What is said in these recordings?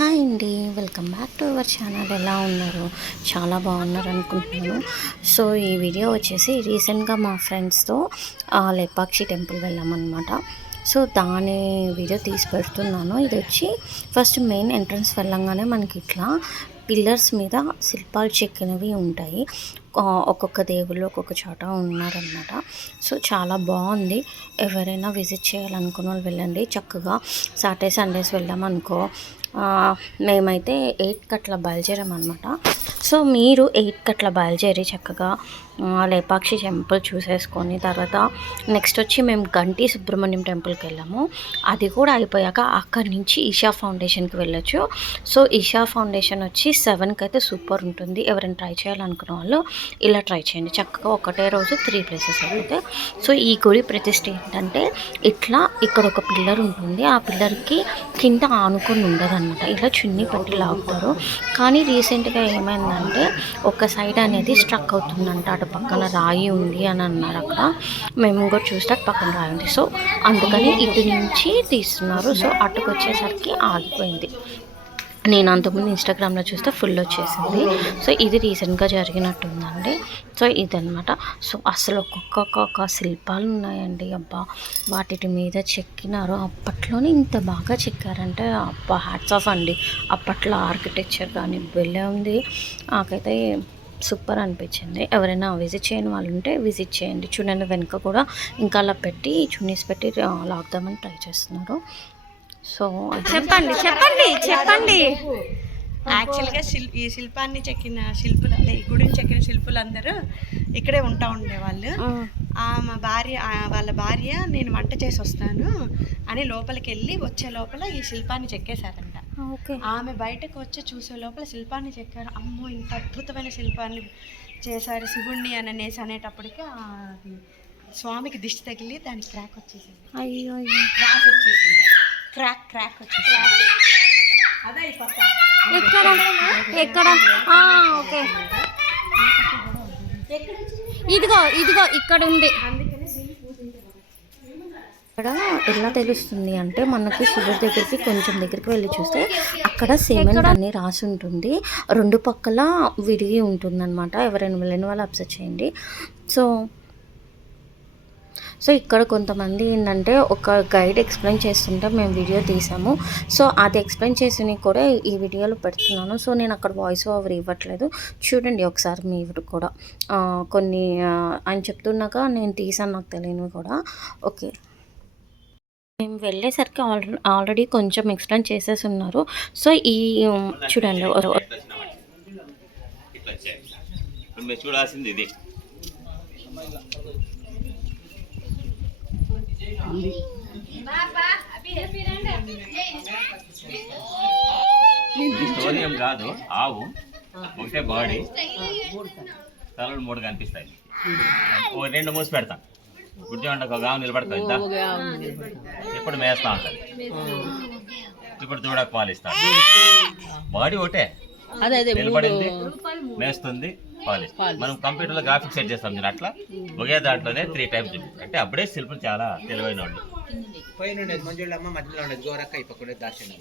Hi అండి, welcome back to our channel. ఎలా ఉన్నారు? చాలా బాగున్నారు అనుకుంటున్నాను. సో ఈ వీడియో వచ్చేసి రీసెంట్గా మా ఫ్రెండ్స్తో లేపాక్షి టెంపుల్ వెళ్ళామన్నమాట. సో దాని వీడియో తీసి పెడుతున్నాను. ఇది వచ్చి ఫస్ట్ మెయిన్ ఎంట్రన్స్ వెళ్ళంగానే మనకి ఇట్లా పిల్లర్స్ మీద శిల్పాలు చెక్కినవి ఉంటాయి. ఒక్కొక్క దేవుళ్ళు ఒక్కొక్క చోట ఉన్నారనమాట. సో చాలా బాగుంది. ఎవరైనా విజిట్ చేయాలనుకున్న వాళ్ళు వెళ్ళండి. చక్కగా సాటర్డే సండేస్ వెళ్ళామనుకో, మేమైతే 8కి అట్లా బయలుదేరామన్నమాట. సో మీరు 8కి అట్లా బయలుదేరి చక్కగా లేపాక్షి టెంపుల్ చూసేసుకొని తర్వాత నెక్స్ట్ వచ్చి మేము గంటి సుబ్రహ్మణ్యం టెంపుల్కి వెళ్ళాము. అది కూడా అయిపోయాక అక్కడి నుంచి ఈషా ఫౌండేషన్కి వెళ్ళొచ్చు. సో ఈషా ఫౌండేషన్ వచ్చి 7కి అయితే సూపర్ ఉంటుంది. ఎవరైనా ట్రై చేయాలనుకున్న వాళ్ళు ఇలా ట్రై చేయండి. చక్కగా ఒకటే రోజు 3 ప్లేసెస్ అయితే. సో ఈ గుడి ప్రతిష్ఠ ఏంటంటే ఇట్లా ఇక్కడ ఒక పిల్లర్ ఉంటుంది. ఆ పిల్లర్కి కింద ఆనుకొని ఉండదన్నమాట. ఇలా చున్నీ పెట్టి లాగుతారు. కానీ రీసెంట్గా ఏమైందంటే ఒక సైడ్ అనేది స్ట్రక్ అవుతుందంట. అటు పక్కన రాయి ఉంది అని అన్నారు. అక్కడ మేము కూడా చూస్తే పక్కన రాయి ఉంది. సో అందుకని ఇటు నుంచి తీస్తున్నారు. సో అటుకు వచ్చేసరికి ఆగిపోయింది. నేను అంతకుముందు ఇన్స్టాగ్రామ్లో చూస్తే ఫుల్ వచ్చేసింది. సో ఇది రీసెంట్గా జరిగినట్టుందండి. సో ఇదనమాట. సో అసలు ఒక్కొక్క శిల్పాలు ఉన్నాయండి. అబ్బా వాటి మీద చెక్కినారు. అప్పట్లోనే ఇంత బాగా చెక్కారంటే అబ్బా హ్యాట్స్ ఆఫ్ అండి. అప్పట్లో ఆర్కిటెక్చర్ కానీ భలే ఉంది. నాకైతే సూపర్ అనిపించింది. ఎవరైనా విజిట్ చేయని వాళ్ళు ఉంటే విజిట్ చేయండి. చూడండి వెనుక కూడా ఇంకా అలా పెట్టి చున్నీస్ పెట్టి లాగుదామని ట్రై చేస్తున్నారు. సో చెప్పండి యాక్చువల్గా ఈ శిల్పాన్ని చెక్కిన శిల్పులు, అదే ఈ గుడిని చెక్కిన శిల్పులందరూ ఇక్కడే ఉండేవాళ్ళు. మా భార్య వాళ్ళ భార్య నేను వంట చేసి వస్తాను అని లోపలికి వెళ్ళి వచ్చే లోపల ఈ శిల్పాన్ని చెక్కేశారంట. ఆమె బయటకు వచ్చి చూసే లోపల శిల్పాన్ని చెక్కారు. అమ్మో ఇంత అద్భుతమైన శిల్పాన్ని చేశారు శివుణ్ణి అని అనేటప్పటికి అది స్వామికి దిష్టి తగిలి దానికి క్రాక్ వచ్చేసింది. అయ్యో క్రాక్ వచ్చేసింది. క్రాక్ వచ్చేసింది. అదే ఎక్కడ ఓకే ఇదిగో ఇక్కడ ఉంది. ఇక్కడ ఎలా తెలుస్తుంది అంటే మనకి శివుడి దగ్గరికి కొంచెం దగ్గరికి వెళ్ళి చూస్తే అక్కడ సిమెంట్ అన్ని రాసి ఉంటుంది. 2 పక్కల విరిగి ఉంటుంది అనమాట. ఎవరైనా వెళ్ళిన వాళ్ళు అబ్జర్వ్ చేయండి. సో ఇక్కడ కొంతమంది ఏంటంటే ఒక గైడ్ ఎక్స్ప్లెయిన్ చేస్తుంటే మేము వీడియో తీసాము. సో అది ఎక్స్ప్లెయిన్ చేసి కూడా ఈ వీడియోలో పెడుతున్నాను. సో నేను అక్కడ వాయిస్ ఓవర్ ఇవ్వట్లేదు. చూడండి ఒకసారి మీరు కూడా కొన్ని ఆయన చెప్తున్నాక నేను తీసాను, నాకు తెలియనివి కూడా. ఓకే మేము వెళ్ళేసరికి ఆల్రెడీ కొంచెం ఎక్స్ప్లెయిన్ చేసేసి ఉన్నారు. సో ఈ చూడండి చూడాల్సింది ఇది. సోనియం కాదు, ఆవు ఒకటే బాడీ, తలలు 3 కనిపిస్తాయి. 2 మూసి పెడతాం. గుడ్డి ఉండ ఒక ఆవు నిలబడుతుంది. ఇప్పుడు మేస్తా ఉంటుంది. ఇప్పుడు దూడకు పాలు ఇస్తాం. బాడీ ఒకటే నిలబడింది, మేస్తుంది, పాలిస్తుంది. మనం కంప్యూటర్లో గ్రాఫిక్స్ సెట్ చేస్తాం. నేను అట్లా ఒకే దాంట్లోనే 3 టైప్స్ చూపిస్తాం. అంటే అప్పుడే శిల్పులు చాలా తెలివైన వాళ్ళు. పైన ఉండేది మంజుళ్ళమ్మ, మధ్యలో ఉండేది గోరక్క, ఈ పక్కనే దార్శనం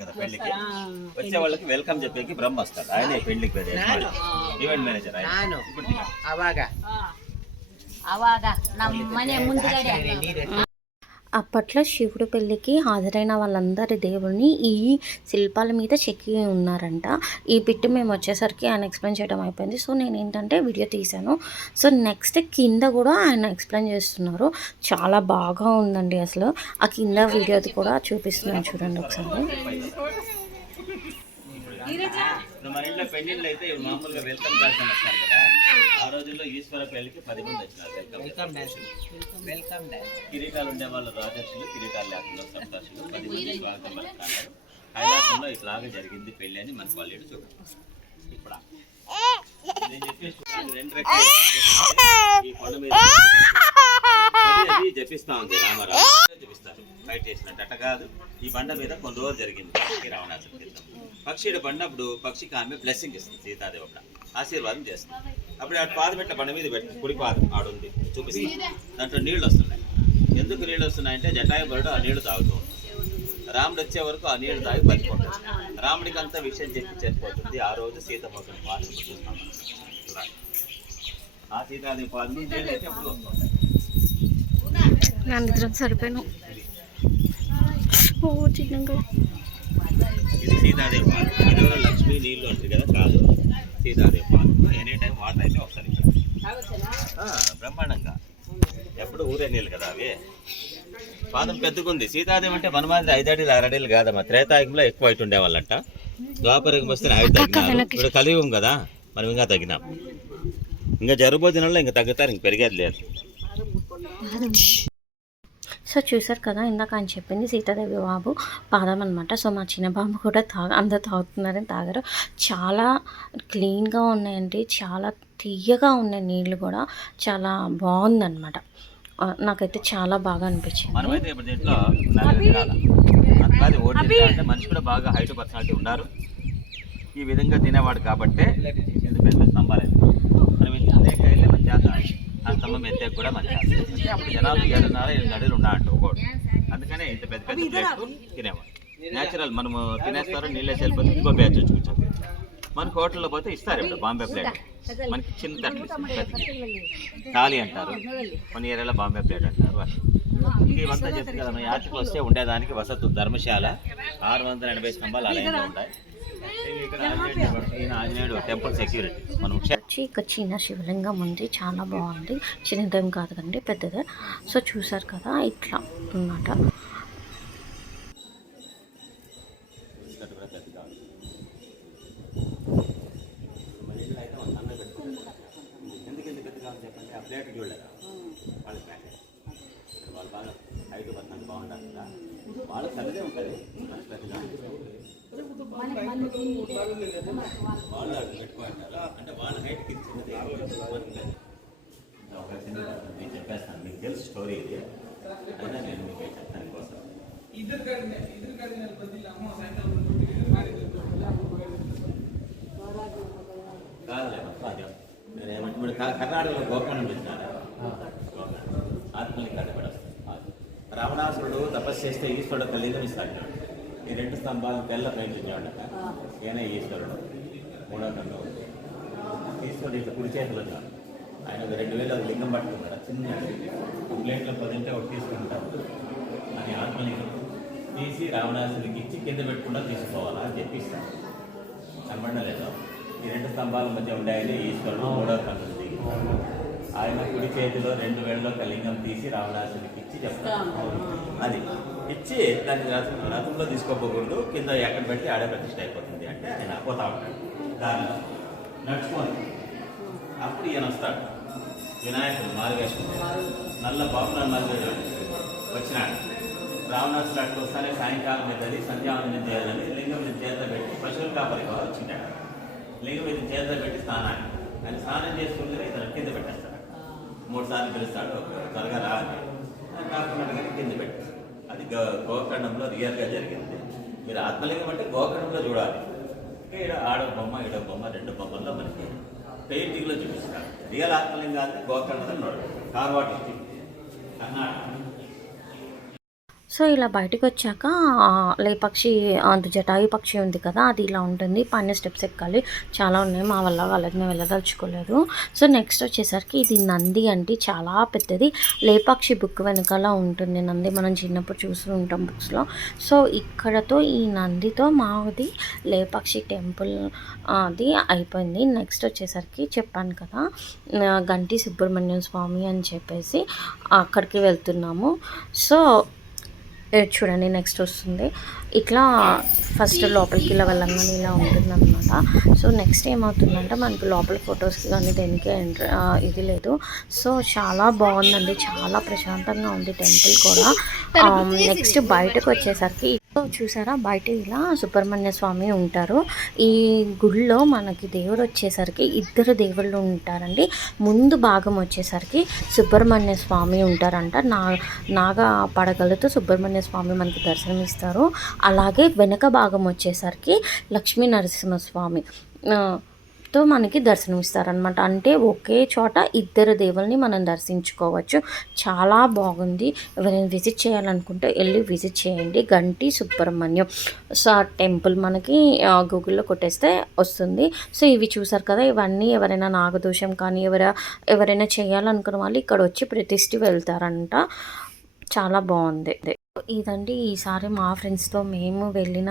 కదా. పెళ్లికి వచ్చే వాళ్ళకి వెల్కమ్ చెప్పేకి బ్రహ్మ వస్తాడు. ఆయన పెళ్లికి ఈవెంట్ మేనేజర్. అప్పట్లో శివుడు పెళ్ళికి హాజరైన వాళ్ళందరి దేవుల్ని ఈ శిల్పాల మీద చెక్కి ఉన్నారంట. ఈ బిట్ మేము వచ్చేసరికి ఆయన ఎక్స్ప్లెయిన్ చేయడం అయిపోయింది. సో నేను ఏంటంటే వీడియో తీశాను. సో నెక్స్ట్ కింద కూడా ఆయన ఎక్స్ప్లెయిన్ చేస్తున్నారు. చాలా బాగా ఉందండి. అసలు ఆ కింద వీడియోది కూడా చూపిస్తున్నాను, చూడండి ఒకసారి. మన ఇంట్లో పెళ్లిళ్ళు అయితే మామూలుగా వెల్కమ్ డాన్స్ వస్తారు కదా. ఆ రోజుల్లో ఈశ్వర పెళ్లికి 10 మంది వచ్చినారు. Welcome dance. కిరీటాలు ఉండే వాళ్ళు రాజర్షులు, కిరీటాలు లేకుండా సప్తర్షులు 10 మంది స్వాగతం పలుకుతున్నారు. కైలాసంలో ఇట్లాగా జరిగింది పెళ్లి అని మనకు వాళ్ళు చూడండి. ఇప్పుడు నేను చెప్పేసి 2 రెక్కలు ఈ కొండ మీద అది జపిస్తా ఉంది. రామారావు జపిస్తారు బయట చేసినట్టు. అట్ట కాదు, ఈ బండ మీద కొన్ని రోజులు జరిగింది రావణాసుడి తీర్థం. పక్షి బండ అప్పుడు పక్షికి ఆమె బ్లెస్సింగ్ ఇస్తుంది. సీతాదేవి అప్పుడు ఆశీర్వాదం చేస్తుంది. అప్పుడు ఆడు పాదం పెట్టిన బండ మీద పెట్టి కుడి పాదం ఆడుంది చూపిస్తుంది. దాంట్లో నీళ్ళు వస్తున్నాయి. ఎందుకు నీళ్ళు వస్తున్నాయంటే జటాయుబరుడు ఆ నీళ్లు తాగుతూ ఉంటాడు. రాముడు వచ్చే వరకు ఆ నీళ్లు తాగి బతికుంటాడు. రాముడికి అంతా విషయం చెప్పి చెప్పిపోతుంది. ఆ రోజు సీతమ్మకు పాలు చూస్తాం. ఆ సీతాదేవి పాలు నీళ్ళు అయితే ఎప్పుడు వస్తుంటాయి. నిద్ర సరిపోయాను. ఓ చిన్నగా ఇది సీతాదేవి పాలు. ఇది లక్ష్మీ నీళ్ళు అంటారు కదా, కాదు సీతాదేవి పాలు. ఎనీ టైం వాటర్ అయితే ఒకసారి బ్రహ్మాండంగా ఎప్పుడు ఊరే నీళ్ళు కదా అవి. పాదం పెద్దగుంది. సీతాదేవి అంటే మన మాదిరి 5 అడుగులు 6 అడుగులు కాదమ్మా. త్రేతాయుగంలో ఎక్కువ హైట్ ఉండేవాళ్ళంట. ద్వాపరయుగం వస్తే హైట్ తగ్గినారు. ఇప్పుడు కలియుగం కదా, మనం ఇంకా తగ్గినాం. ఇంకా జరబోదినంలో ఇంకా తగ్గుతారు, ఇంక పెరిగేది లేదు. సో చూసారు కదా, ఇందాక ఆయన చెప్పింది సీతాదేవి బాబు పాదం అనమాట. సో మా చిన్న బాబు కూడా అందరూ తాగుతున్నారని తాగారు. చాలా క్లీన్గా ఉన్నాయండి, చాలా తీయగా ఉన్నాయి నీళ్ళు కూడా. చాలా బాగుందన్నమాట. నాకైతే చాలా బాగా అనిపించింది. మనమైతే ఇప్పుడు దీంట్లో అంటే మనిషి కూడా బాగా హైట్ పర్సనాలిటీ ఉన్నారు. ఈ విధంగా తినేవాడు కాబట్టే ఇంత పెద్ద స్తంభాలు. మనం ఇంత అనేక వెళ్ళి మన చేత ఆ స్తంభం ఎత్తే కూడా మన చేత. అంటే అప్పుడు జనాలు 7.5 8 అడుగులు ఉన్నాయంట ఒకటి. అందుకనే ఇంత పెద్ద పెద్ద ప్లేట్లు తినేవాడు. న్యాచురల్ మనము తినేస్తారు, నీళ్ళేసి వెళ్ళిపోతే ఇంకో బ్యాచ్ వచ్చి కూర్చోండి. మనకు హోటల్లో పోతే ఇస్తారు ఇప్పుడు బాంబే ప్లేట్. మనకి చిన్న తట్లు థాలి అంటారు, మన ఏరియాలో బాంబే ప్లేట్ అంటారు. ఇవంతా చెప్తే కదా, మన యాత్రకు వస్తే ఉండేదానికి వసతు ధర్మశాల 680 స్తంభాలు ఆలయంలో ఉంటాయి. ఆంజనేయుడు టెంపుల్ సెక్యూరిటీ. మనం ఇక్కడ చిన్న శివలింగం ఉంది, చాలా బాగుంది. చిన్నదేం కాదు కండి, పెద్దదే. సో చూసారు కదా, ఇట్లా అన్నమాట. చెప్పండి, ఆ ప్లేట్ చూడలేదా వాళ్ళ ప్లేట్. వాళ్ళు బాగా 5% బాగుంటారు కదా, వాళ్ళు పెద్దదే ఉంటుంది. మనకి పెద్దగా వాళ్ళు పెట్టుకుంటారు అంటే వాళ్ళ హైట్కి ఇచ్చింది. ఒక చిన్న నేను చెప్పేస్తాను, మీకు తెలుసు స్టోరీ ఇది. అయినా నేను మీకు చెప్తాను కోసం. కాదులే నేను ఏమంటే కర్ణాటకలో గోకర్ణం పెట్టినారా, ఆత్మలింగ అడ్డపడి వస్తుంది. రావణాసురుడు తపస్సు చేస్తే ఈశ్వరుడు ఒక లింగం ఇస్తాడు. ఈ 2 స్తంభాలు తెల్ల పెంచుతాడు. ఈయన ఈశ్వరుడు. 3వ ఖండం ఈశ్వరుడు ఇట్లా కుడి చేతిలో ఉన్నాడు. ఆయన 2000 లింగం పట్టుకుంటాడు. చిన్న ప్లేట్లో 10 ఉంటే ఒకటి తీసుకుంటాడు. అని ఆత్మలింగం తీసి రావణాసుడికి ఇచ్చి కింద పెట్టుకుండా తీసుకోవాలా అని చెప్పిస్తాడు. కనబడలేదు. ఈ 2 స్తంభాల మధ్య ఉండాయని ఈశ్వరుడు 3వ ఖండం దిగి ఆయన కుడి చేతిలో 2 వేళ్ళలో ఒక లింగం తీసి రావణాసుడికి ఇచ్చి చెప్తాడు. అది ఇచ్చి దాన్ని రథంలో తీసుకోపోకూడదు, కింద ఎక్కడ పెట్టి ఆడే ప్రతిష్ట అయిపోతుంది అంటే ఆయన పోతా ఉంటాడు. దానిలో నడుచుకొని అప్పుడు ఈయన వస్తాడు. వినాయకుడు మారువేషం నల్ల బాబున మారువేషం వచ్చినాడు. రావణాసుడు అట్లా వస్తానే సాయంకాలం మీద సంధ్యావందనం చేయాలని లింగం మీద చేత పెట్టి పశువులు కాపరికి వచ్చింటాడు. లింగం మీద చేత పెట్టి స్నానాన్ని ఆయన స్నానం చేసుకుంటే ఇతను కింద పెట్టేస్తాడు. 3 సార్లు పిలుస్తాడు, త్వరగా రా కాకుండా కింద పెట్టేస్తాడు. అది గోకర్ణంలో రియల్గా జరిగింది. మీరు ఆత్మలింగం అంటే గోకర్ణంలో చూడాలి. ఇక్కడ ఆడో బొమ్మ, ఈడో బొమ్మ, 2 బొమ్మల్లో మనకి పెయింటింగ్లో చూపిస్తారు. రియల్ ఆత్మలింగాన్ని గోకర్ణంలో చూడాలి. కార్వాట్ కర్ణాటక. సో ఇలా బయటకు వచ్చాక లేపక్షి అది జటాయు పక్షి ఉంది కదా, అది ఇలా ఉంటుంది. పైన స్టెప్స్ ఎక్కాలి, చాలా ఉన్నాయి. మా వల్ల వాళ్ళకి నేను వెళ్ళదలుచుకోలేదు. సో నెక్స్ట్ వచ్చేసరికి ఇది నంది అండి, చాలా పెద్దది. లేపాక్షి బుక్ వెనకాల ఉంటుంది నంది, మనం చిన్నప్పుడు చూస్తూ ఉంటాం బుక్స్లో. సో ఇక్కడతో ఈ నందితో మాది లేపాక్షి టెంపుల్ అది అయిపోయింది. నెక్స్ట్ వచ్చేసరికి చెప్పాను కదా, గంటి సుబ్రహ్మణ్యం స్వామి అని చెప్పేసి అక్కడికి వెళ్తున్నాము. సో చూడండి, నెక్స్ట్ వస్తుంది ఇట్లా ఫస్ట్ లోపలికి ఇలా వెళ్ళంగానే ఇలా ఉంటుందన్నమాట. సో నెక్స్ట్ ఏమవుతుందంటే మనకి లోపల ఫొటోస్కి కానీ దేనికి ఇది లేదు. సో చాలా బాగుందండి, చాలా ప్రశాంతంగా ఉంది టెంపుల్ కూడా. నెక్స్ట్ బయటకు వచ్చేసరికి చూసారా, బయట ఇలా సుబ్రహ్మణ్య స్వామి ఉంటారు. ఈ గుడిలో మనకి దేవుడు వచ్చేసరికి 2 దేవుళ్ళు ఉంటారండి. ముందు భాగం వచ్చేసరికి సుబ్రహ్మణ్య స్వామి ఉంటారంట. నాగ పడగలతో సుబ్రహ్మణ్య స్వామి మనకి దర్శనమిస్తారు. అలాగే వెనక భాగం వచ్చేసరికి లక్ష్మీ నరసింహస్వామి తో మనకి దర్శనం ఇస్తారనమాట. అంటే ఒకే చోట ఇద్దరు దేవుల్ని మనం దర్శించుకోవచ్చు. చాలా బాగుంది. ఎవరైనా విజిట్ చేయాలనుకుంటే వెళ్ళి విజిట్ చేయండి. గంటి సుబ్రహ్మణ్యం టెంపుల్ మనకి గూగుల్లో కొట్టేస్తే వస్తుంది. సో ఇవి చూసారు కదా, ఇవన్నీ ఎవరైనా నాగదోషం కానీ ఎవరైనా చేయాలనుకున్న వాళ్ళు ఇక్కడ వచ్చి ప్రతిష్ఠి వెళ్తారంట. చాలా బాగుంది. ఇదండి ఈసారి మా ఫ్రెండ్స్తో మేము వెళ్ళిన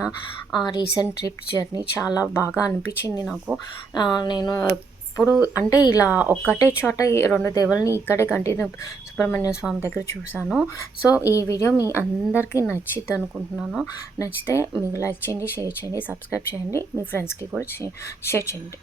రీసెంట్ ట్రిప్ జర్నీ చాలా బాగా అనిపించింది నాకు. నేను ఎప్పుడు అంటే ఇలా ఒక్కటే చోట ఈ 2 దేవుల్ని ఇక్కడే కంటిన్యూ సుబ్రహ్మణ్య స్వామి దగ్గర చూశాను. సో ఈ వీడియో మీ అందరికీ నచ్చిద్ది అనుకుంటున్నాను. నచ్చితే మీకు లైక్ చేయండి, షేర్ చేయండి, సబ్స్క్రైబ్ చేయండి, మీ ఫ్రెండ్స్కి కూడా షేర్ చేయండి.